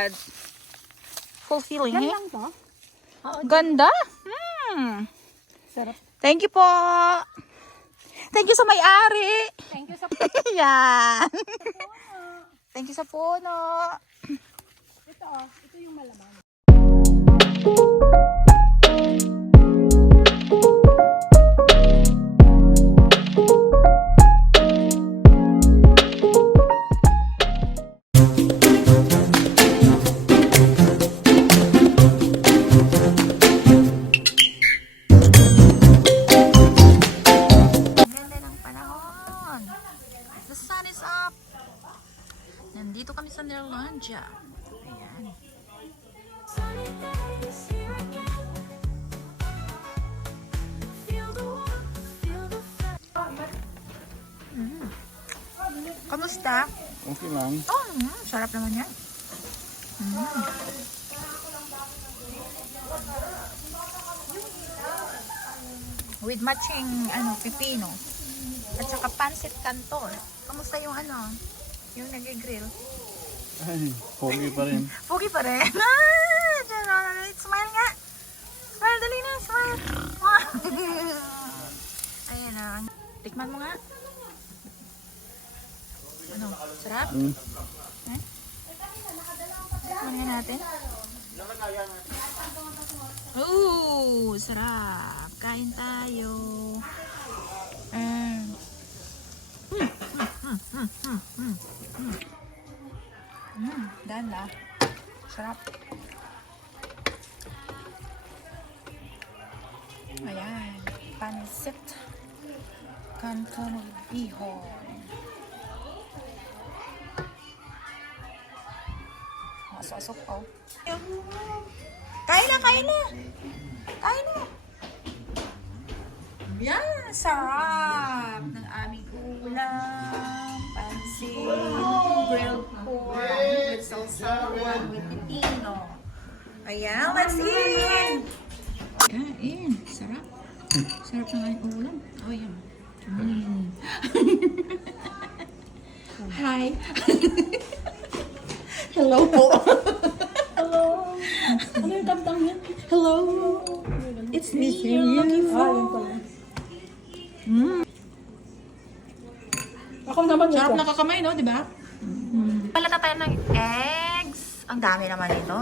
God. Fulfilling, Yan eh? lang to. Ganda. Sarap. Thank you po. Thank you sa may-ari. Thank you sa Yan. puno. Thank you sa puno. Ito yung malaman. Ganda ng panahon. The sun is up. Nandito kami sa Neerlandia. Ayan. Kamusta? Okay lang. Oh, sarap naman yan. With matching pipino. At saka pancit canton. Kamusta yung yung nag-grill? Ay, pogi pa rin. Pogi pa rin. Smile nga. Smile, dali na. Smile. Ayan na. Tikman mo nga. Ano? Sarap? Tikman nga natin. Ooh, sarap. Kain tayo. Dala. Sarap. Ayan. Pancit. Canton with bihon. Masasok ko. Kain na, kain na. Kain na. Yan, sarap ng aming ulam. Pancit, grilled pork with salsawan with pipino. Ayan, let's eat! Kain, sarap. Sarap ng aming ulam. Oh, yan. Hi. Hello po. Hello. Ano yung tamtang yan? Hello. It's me you're looking for. Ako naman Sarap na kakamay, no? Di ba? Palata tayo ng eggs. Ang dami naman ito.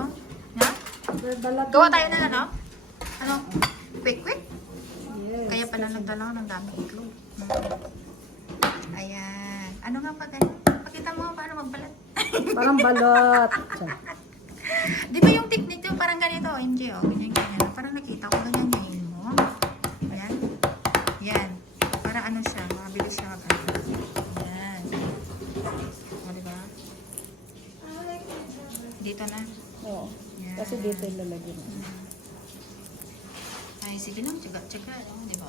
Yeah? Gawa tayo ng Ano? Quick? Yes. Kaya pala nagdala ng dami iglog. Ayan. Ano nga pag pakita mo paano magbalat. Parang balot. Di ba yung technique yung parang ganito, MJ, oh. Ganyan. Parang nakita ko ganyan ngayon mo. Ayan. Yan. Para ano siya, mabilis siya magbalat. Ayan. O, diba? Dito na. Oo. Yan. Kasi dito ilalagay mo. Ay, sige lang, tsaga, oh, di ba?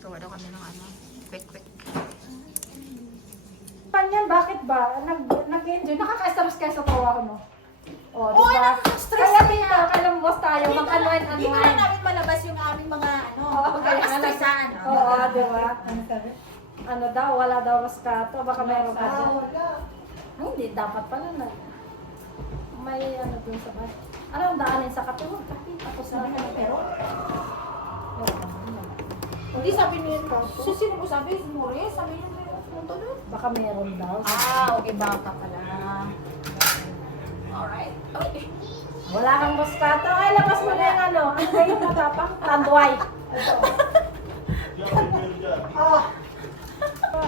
Gawa daw kami ng quick. Panyan, bakit ba? Nag-enjoy. Nakaka-stress kayo sa tawa ko, no? O, Oo, diba? nakaka-stress Kaya na dito, yan. kalambos tayo. Hindi Mag-unwind. na namin malabas yung aming mga kapastrisan. Oo, diba? Ano sabi? Ano daw, wala daw maskato. Baka mayroon ka dyan. Hindi, dapat pala na. May dun sa bahay. Ano ang daanin sa kape? Huwag kape. Tapos na pero. Hindi sabi niyo yun ka. Sino ko sabi? Mure? Sabi niyo punto doon? Baka mayroon daw. Okay, baka pala. Alright. Okay. Wala kang maskato. Ay, labas mo na yung ano. Ano ba yung matapang? Tanduay.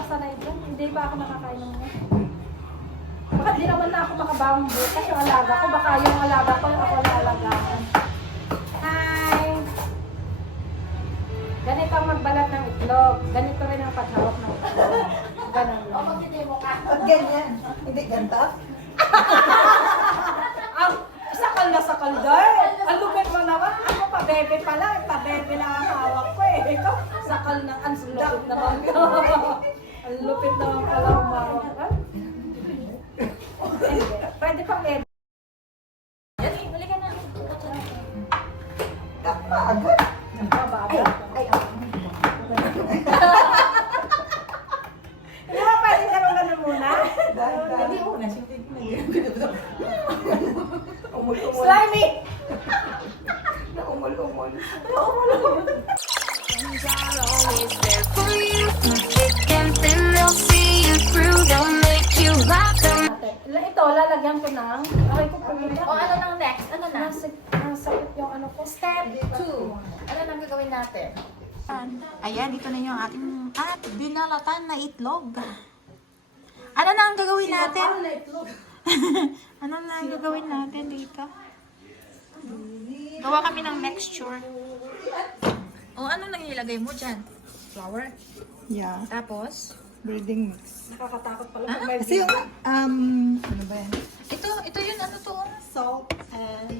Sanay dyan. Hindi ba ako nakakain ng mga? Baka di naman na ako makabawang bukas yung alaga ko. Baka yung alaga ko yung ako naalagaan. Hi! Ganito ang magbalat ng itlog. Ganito rin ang paghawak ng itlog. Ganun O, lang. magkita mo ka. Pag ganyan, hindi ganda. Ang sakal na sakal girl! Ang lupit mo naman. Ako pa-bebe pala. Pa-bebe lang ang hawak ko eh. Ikaw, sakal na. Ang lupit naman. Ang lupit naman pala ang hawak ka. Pwede pang edit. Dali, balik ka na. Agad. Nagbabaga. Ay, Hindi ba pwede ka nung ganun muna? hindi una, hindi ko na yun. Umul-umul. Slimy! Umul-umul. I'll always there for you. Thick and thin, they'll see you through. They'll make you laugh. Ito, lalagyan ko ng... Aray ko pagkita. O ano nang next? Ano na? Nasakit yung ano ko. Step 2. Ano nang gagawin natin? Ayan, ito na yung ating binalatan na itlog. Ano na ang gagawin natin? Ano na ang gagawin natin dito? Gawa kami ng mixture. O ano nang ilagay mo dyan? Flour. Yeah, Tapos? breeding mix. Nakakatakot pala. Ah? May Kasi yung, ano ba yan? Ito yun, ano to? Salt and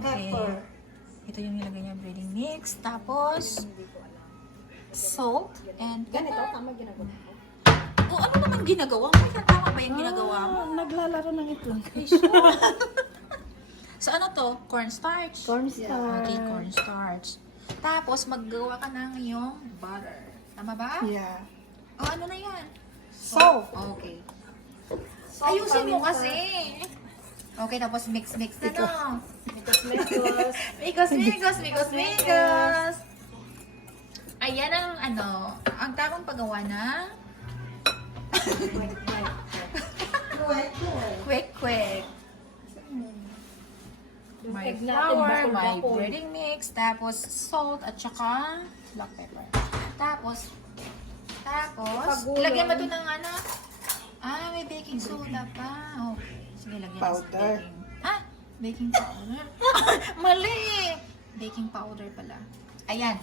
Okay. pepper. Ito yung nilagay niya breading mix. Tapos, salt and ganito, pepper. tama ginagawa ko. O ano naman ginagawa mo? Tama ba yung ginagawa mo? Naglalaro ng itlog. So ano to? Cornstarch. Cornstarch. Okay, cornstarch. Tapos, maggawa ka ng iyong butter. Tama ba? Yeah. O ano na yan? Salt. Okay. Ayusin mo kasi. Okay, tapos mix na to. Migos. Ayan ang ang tamang paggawa na quick. My egg natin, flour, my bakol-bakol. breading mix, tapos salt at saka black pepper. Tapos, Pagulo. ilagyan ba ito ng ano? May baking soda pa. Okay. Sige, lagyan natin sa Powder. baking powder. Mali! Baking powder pala. Ayan.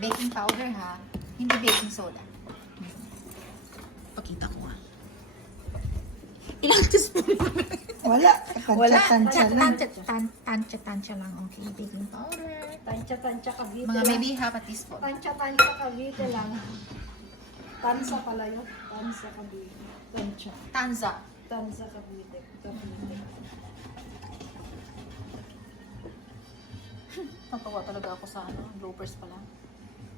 Baking powder ha. Hindi baking soda. Pakita ko ha. Ilang teaspoon? Wala. Tansya lang. Tansya lang. Okay, baking powder. Tansya Cavite Mga lang. maybe half a teaspoon. Tansya Cavite lang. Tansa pala yun. Tansa Cavite. Tanza. Tansa Cavite. Natawa talaga ako sa bloopers pala.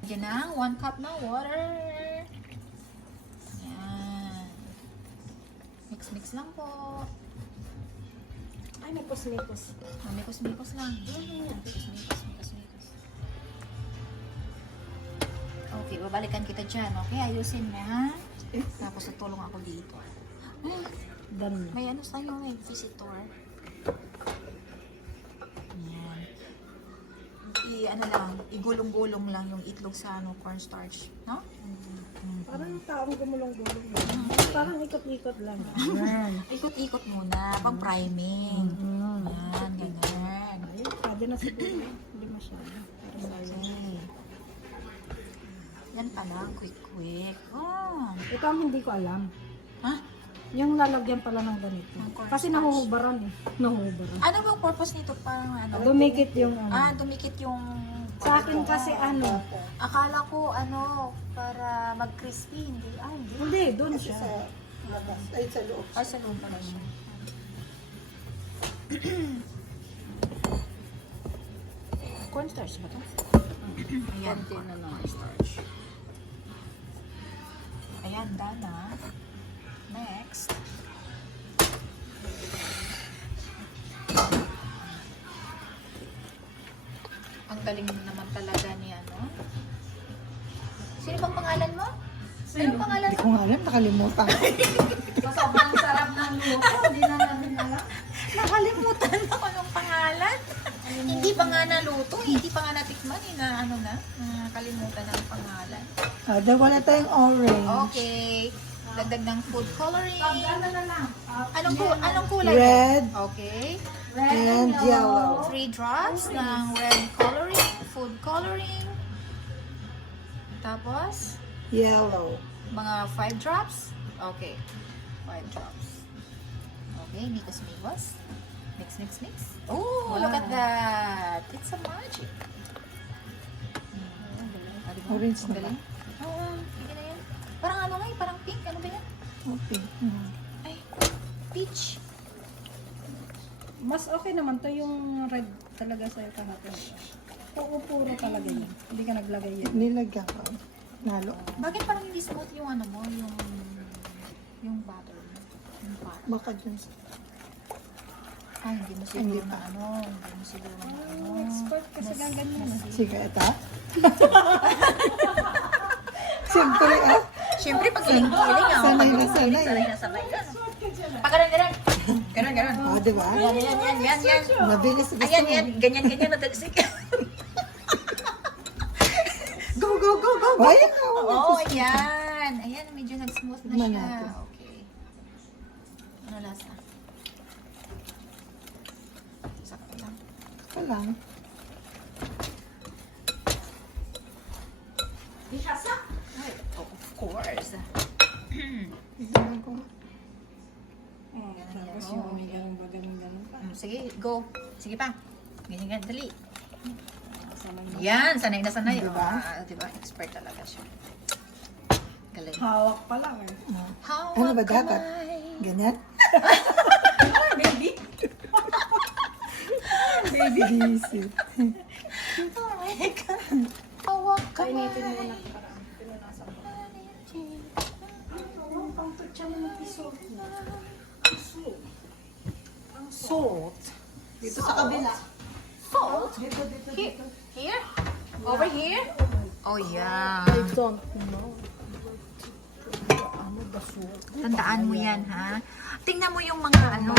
Yan na, 1 cup na water. Yan. Mix lang po. Ay, may kusmikos. Mikos lang. Mikos. Okay, babalikan kita dyan. Okay, ayusin mo ha. Tapos tutulong ako dito. Dami. May ano sa'yo, may visitor. Yan. Igulong-gulong lang yung itlog sa cornstarch. No? Parang taong gumulong-gulong. Parang ikot-ikot lang. Ikot-ikot muna, pang-priming. Yan, ganyan. Ay, pwede na siguro. Hindi masyado. Okay. Yan pala, quick. Oh. Ito ang hindi ko alam. Ha? Yung lalagyan pala ng ganito. Ng cornstarch. Kasi nahuhubaran eh. Nahuhubaran. Ano bang purpose nito? Parang ano? Dumikit yung ano. Dumikit yung... Sa akin kasi ano. Akala ko para mag-crispy. Hindi. Hindi. Hindi, doon siya. Sa labas. Ay, sa loob. Sa loob pala siya. Cornstarch ba ito? Ayan. Cornstarch. Ayan, Dana. Next. Ang galing naman talaga ni ano. Sino bang pangalan mo? Ano pangalan Hindi mo? ko nga alam, nakalimutan ko. Sobrang sarap ng luto. Hindi na namin alam. Nakalimutan ako ng pangalan. Hindi pa nga naluto, hindi pa nga natikman, nakalimutan ng pangalan. Dahil wala tayong orange. Okay. Dagdag ng food coloring. Ano na lang. Anong kulay? Red Okay. Red and yellow. 3 drops ng red coloring, food coloring. Tapos, Yellow. mga 5 drops. Okay. 5 drops. Okay, mix. Mix. Oh, look at that. It's a magic. Orange na ba? Galing. Oo, sige na yan. Parang ano nga, parang pink. Ano ba yan? Okay. Ay, peach. Mas okay naman to yung red talaga sa'yo kahapon. Oo, puro talaga yun. Hindi ka naglagay yan. Nilagyan ko. Nalo. Bakit parang hindi smooth yung ano mo, yung butter mo? Yung pie. Baka dyan sa... Ay, hindi mo siguro na ano. Hindi mo siguro na ano. Expert kasi lang ganyan. Sige, ito. Siyempre, Siyempre, pag giling-giling ah. Sanay Pag na giling-giling, sanay. sanay na sanay yan. Pag ganun. Ganun. di ba? Yan. Mabilis gusto Ayan, mo. yan. Ganyan. Madalisik. Go. Oh, ayan na. Oo, ayan. Ayan, medyo nag-smooth na Tignan siya. natin. Okay. Ano lasa? Sakto lang. Ito lang. Ay, of course. Tignan ko. Ganun yan. Tapos yung may ganun ba, ganun pa. Sige, go. Sige pa. Ganyan, dali. Yan, sanay na sanay. Diba? Diba? Expert talaga siya. Galing. Hawak pa lang eh. Hawak Ano ba dapat? kamay. Ganyan? Baby. Busy. Oh my God. Hawak kamay. Kainitin mo na para pinunasan ko. Ang tutsa mo ng pisot na. Ang salt. Dito sa kabila. Salt? Here? Over here? Oh, yeah. Don't know. Tandaan mo yan, ha? Tingnan mo yung mga ano,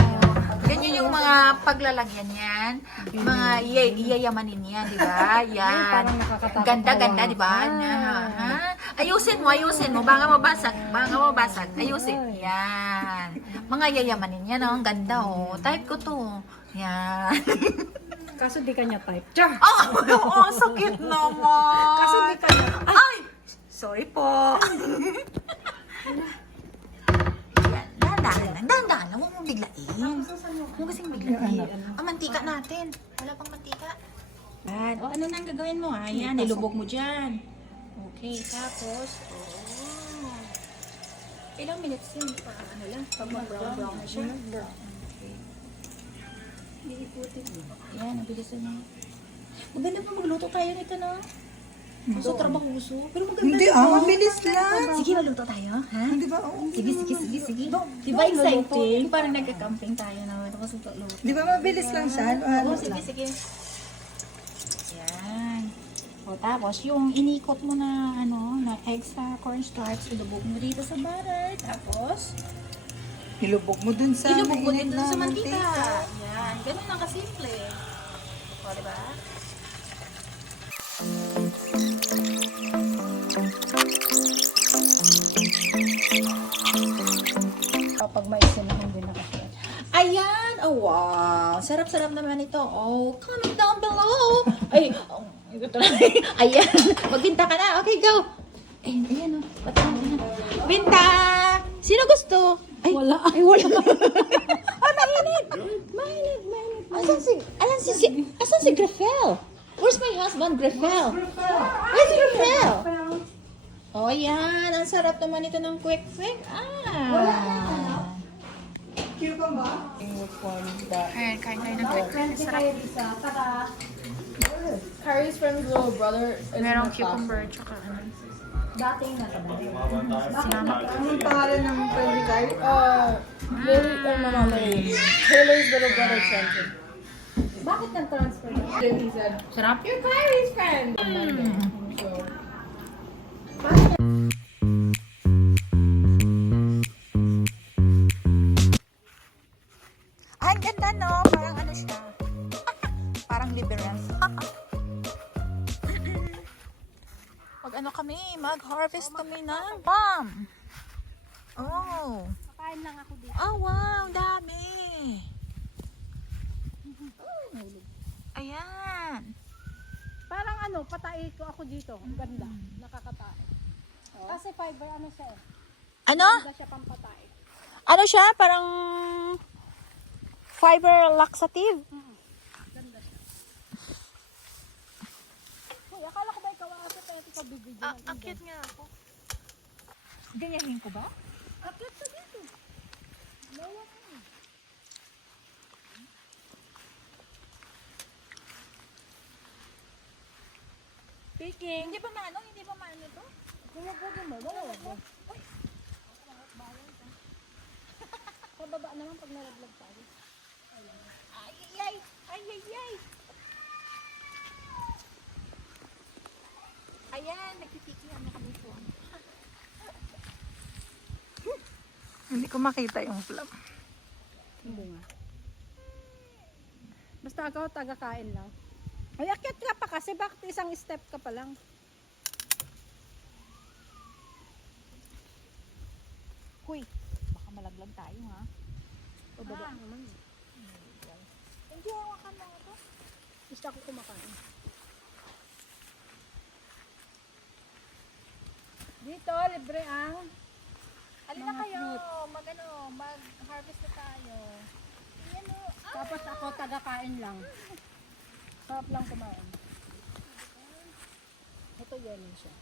ganyan yung mga paglalagyan yan. Mga iyayamanin yan, di ba? Yan. Parang nakakatakot. Ganda, di ba? Ha? Ayusin mo. Baka mabasag. Ayusin. Yan. Mga yayamanin yan, oh. Ang ganda, oh. Type ko to. Yan. Kaso di kanya type. Char! Oh, sakit naman. Kaso di kanya. Ay! Sorry po. Yan, dahan-dahan lang. Huwag mong biglain. Huwag kasing biglain. Ang mantika natin. Wala pang mantika. Yan. Ano nang gagawin mo, ha? Yan, nilubog mo dyan. Okay, tapos, ilang minutes yun? Para ano lang? Pag mag-brown na siya. Okay. Yan, nabilis na. Maganda pa magluto tayo nito, no? Kaso trabahoso. Pero maganda. Hindi mabilis lang. Sige, magluto tayo, ha? Hindi ba? Oo. Sige. Di ba exciting? Parang nagka-camping tayo na. Tapos ito, luto. Di ba mabilis lang siya? Oo, sige. Yan. O, tapos, yung inikot mo na, na extra cornstarch, ilubog mo dito sa butter. Tapos, Ilubog mo dun sa ilubog mo mainit dito na sa mantika. Yan. Ganun lang kasimple. O, diba? Kapag maisin na hindi nakasya. Ayan! Oh, wow! Sarap-sarap naman ito. Oh, comment down below! Ay, oh, ito na. Ayan! Magbinta ka na. Okay, go! Ayan, oh. Patawag ka na. Binta! Sino gusto? Ay, Wala. Ay, wala. Oh, mainit! Asan si Grafel? Where's my husband, Grafel? Where's Grafel? Oh, ayan. Ang sarap naman ito ng quick-quick. Cucumber? Ayan, kain tayo ng quick-quick. Sarap. Lisa. Tara. Carrie's friend's little brother is in Merong the class. cucumber, tsaka ano. Dating na tanda. Anong pangalan ng friend ni Kai? Lily, Mama Lily. Taylor's little brother Trenton. Bakit nag-transfer na? Then he said, Sarap. "You're Kyrie's friend." So, Ay, ang ganda, no? Parang ano siya. Parang liberal. Mag ano kami, mag-harvest kami ng palm. Oh. Kain lang ako dito. Oh, wow, dami. Ayan. Parang patai ko ako dito. Ang ganda. Nakakatae. Kasi fiber siya eh. Ano? Ganda siya pampatae. Ano siya? Parang fiber laxative. Ganda siya. Uy, akala ko ba ikaw ate kaya ikaw bibigyan ng Akit nga ako. Ganyahin ko ba? Akit ka dito. Lawa ka. Speaking. Hindi ba maano to? Kung wag mo, lawa. Uy. Pababa na naman pag nalaglag tayo. Ay, ay, ay, ay. Ayan, nagpipikihan na kami po. Hindi ko makita yung flap. Hindi nga. Basta ako taga-kain lang. Ay, akyat ka pa kasi bakit isang step ka pa lang? Huy, baka malaglag tayo ha. O baba naman. Hindi, hawakan mo ito. Gusto ako kumakain. Dito, libre ang Alin na kayo, mag-harvest na tayo. Ayan o. tapos ako taga-kain lang. Sarap lang kumain. Ito yellow siya.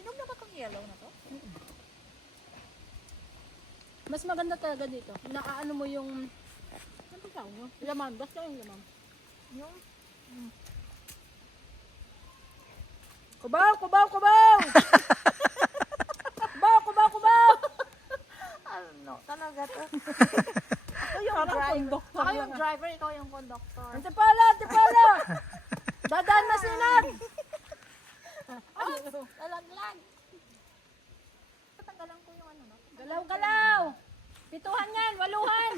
Hinog na ba itong yellow na to? Mas maganda talaga dito. Naaano mo yung ano ba tawag mo? Laman. Basta yung laman. Yung? Kubaw! Kubaw! Kubaw! Kubaw! Kubaw! Kubaw! Ano talaga to? Ako yung driver. Ako yung driver, ikaw yung conductor. Antipala! Antipala! Dadaan na sinag! Lalaglag. Patanggalan ko yung ano. Galaw-galaw! Pituhan yan! Waluhan!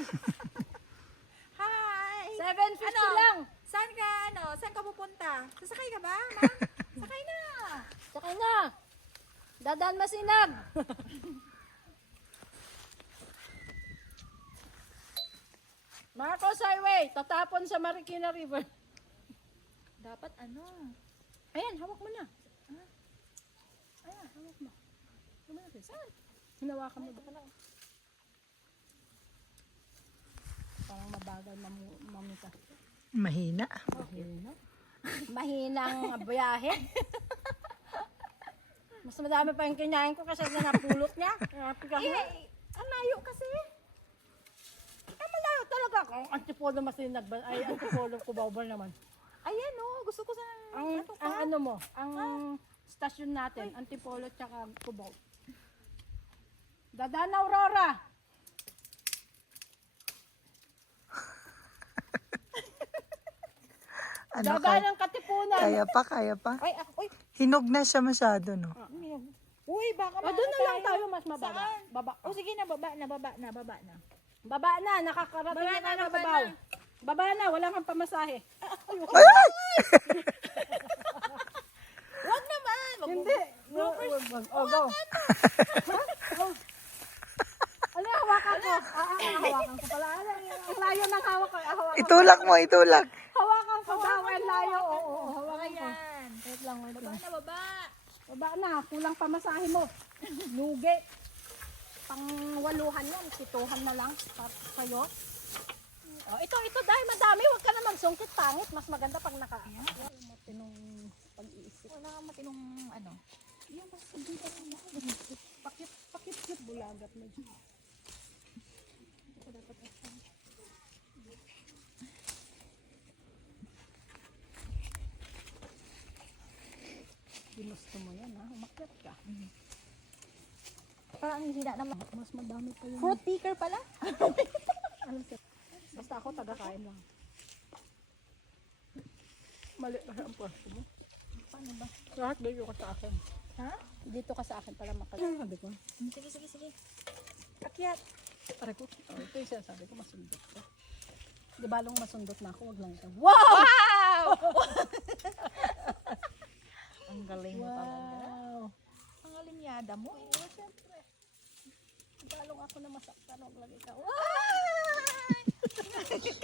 Hi! 750 lang! Saan ka, saan ka pupunta? Sasakay ka ba, ma? Sakay na! Sakay na! Dadaan masinag! Marcos Highway, tatapon sa Marikina River. Dapat Ayan, hawak mo na. Ayan, hawak mo. Saan? Hinawakan mo ba? Parang mabagal mamita. Mahina. Mahinang biyahe. Mas madami pa yung kinain ko kasi na napulot niya. Ang layo kasi. Malayo talaga ako. Ang antipolo masinag ba? Ay, antipolo kubawbal naman. Ayan gusto ko sa... Ang ano mo, ang stasyon natin, antipolo tsaka kubaw. Dadaan na Aurora. Dadaan ng Katipunan. Kaya pa. Ay, uy, Hinog na siya masyado, no? uy, baka O, doon na lang tayo mas mababa. Saan? Baba. O sige na, baba na. Baba na, nakakarating Baba na na, ng baba babaw. na. Baba na, wala kang pamasahe. Wag naman. Hindi. Go. Go. Ano yung hawakan ko? Hawakan ko pala. Ang layo ng hawak ko. Hawakan ko. Itulak mo, itulak. Hawakan ko daw. Ang layo. Oo, hawakan ko. Ayan. Wait lang, wait Baba lang. na, baba. Baba na, kulang pamasahe mo. Lugi. Pang 800 yan, 700 na lang sa'yo. Oh, ito dahil madami, huwag ka na magsungkit pangit. Mas maganda pag naka. Matinong pag-iisip. Wala kang matinong Yan, basta dito lang. Pakit bulagat mo. Ginusto mo yan ha, umakyat ka. Parang hindi na naman. Mas madami pa yung... Fruit picker pala? Basta ako taga-kain lang. Mali ka ang pwesto mo. Paano ba? Lahat dito ka sa akin. Ha? Dito ka sa akin para makalimutan. Sabi ko. Sige. Akyat. Aray ko. Ito yung sinasabi ko, masundot ko. Di balong masundot na ako, wag lang ito. Wow! Ang galing mo talaga. Wow! Ang alinyada mo eh. Siyempre. Balong ako na masaktan, wag lang ikaw.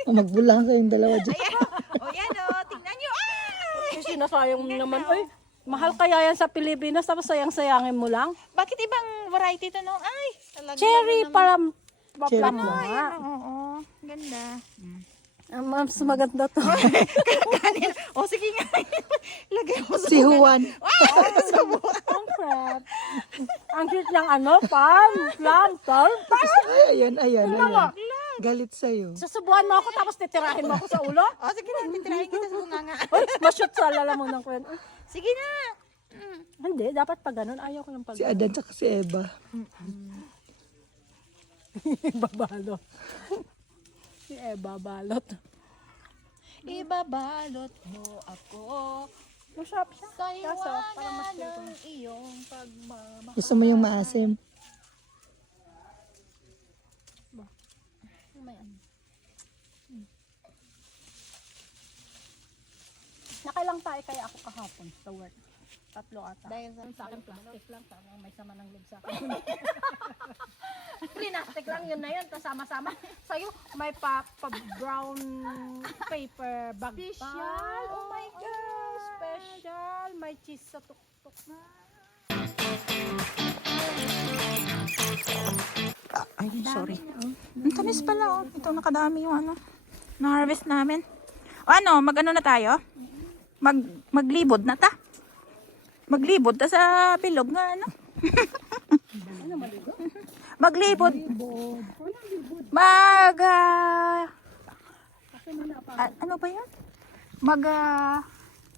Magbulang kayong dalawa dyan. Yan tingnan nyo. Ay, sinasayang mo naman. Ay, mahal kaya yan sa Pilipinas, tapos sayang-sayangin mo lang. Bakit ibang variety to no? Ay, talaga. Cherry para Cherry plum mo. mo nga. Oo, ganda. Mas maganda to. O sige nga. Lagay mo sa Si Juan. Ang crap. Ang cute niyang plum. Ayan. Galit sa'yo. Susubuhan mo ako tapos titirahin mo ako sa ulo. O sige na, titirahin kita sa bunganga. Uy, ma-shoot sa lala mo ng kwento. Sige na. Hindi, dapat pag ganun. Ayaw ko ng pag Si Adan tsaka si Eva. Babalot. Si Eva balot. Ibabalot mo ako Masarap siya. sa Kaso, parang mas iwanan ng iyong pagmamahal. Gusto mo yung maasim? Nakailang tayo kaya ako kahapon sa work. 3 ata. Dahil Sa akin plastic lang, parang may sama ng loob sa akin. Plastic lang yun na yun, tas sama-sama. Sa'yo, may brown paper bag pa. Special! Oh my gosh! Special! May cheese sa tuktok na. Ay, sorry. Ang tamis pala, oh. Ito, nakadami yung ano. Na-harvest namin. O ano, mag-ano na tayo? Maglibod na ta. Maglibod ta sa bilog nga, ano? Maglibod. Ano ba yan?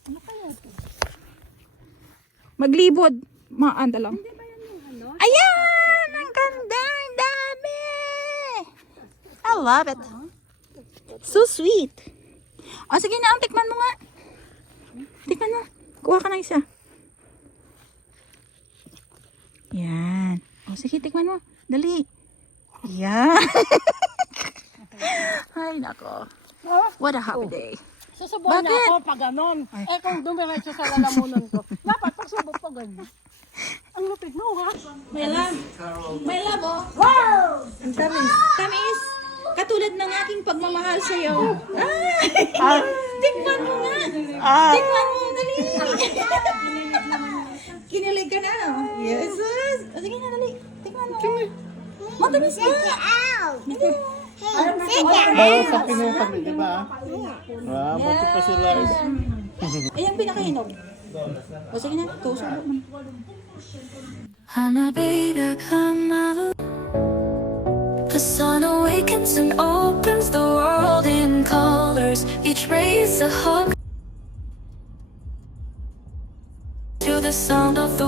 Ano kaya ito? Maglibod. Maanda lang. Ayan! Ang ganda! Ang dami! I love it. So sweet. O, sige na. Tikman mo nga. Tikman mo. Kuha ka ng isa. Yan. O, sige. Tikman mo. Dali. Yan. Ay, nako. What a happy day. Susubukan Bakit? niya ako pag ganon. Eh kung dumiretso sa lalamunan ko, dapat pagsubok pa ganyan. Ang lupit mo ha. May love. May love, oh. Wow! Ang tamis. Tamis. Katulad ng aking pagmamahal sa'yo. Ay! Tikman mo nga. Tikman mo. Dali. Kinilig ka na. Yes. O, sige na, dali. Tikman mo. Matamis na. Hindi. Bawal sa pinutabi, di ba? Buti pa sila. Ayan, pinakainog. O, sige na. Tusok mo. Hanabeda kama. The sun awakens and opens the world in colors. Each ray is a hug to the sound of the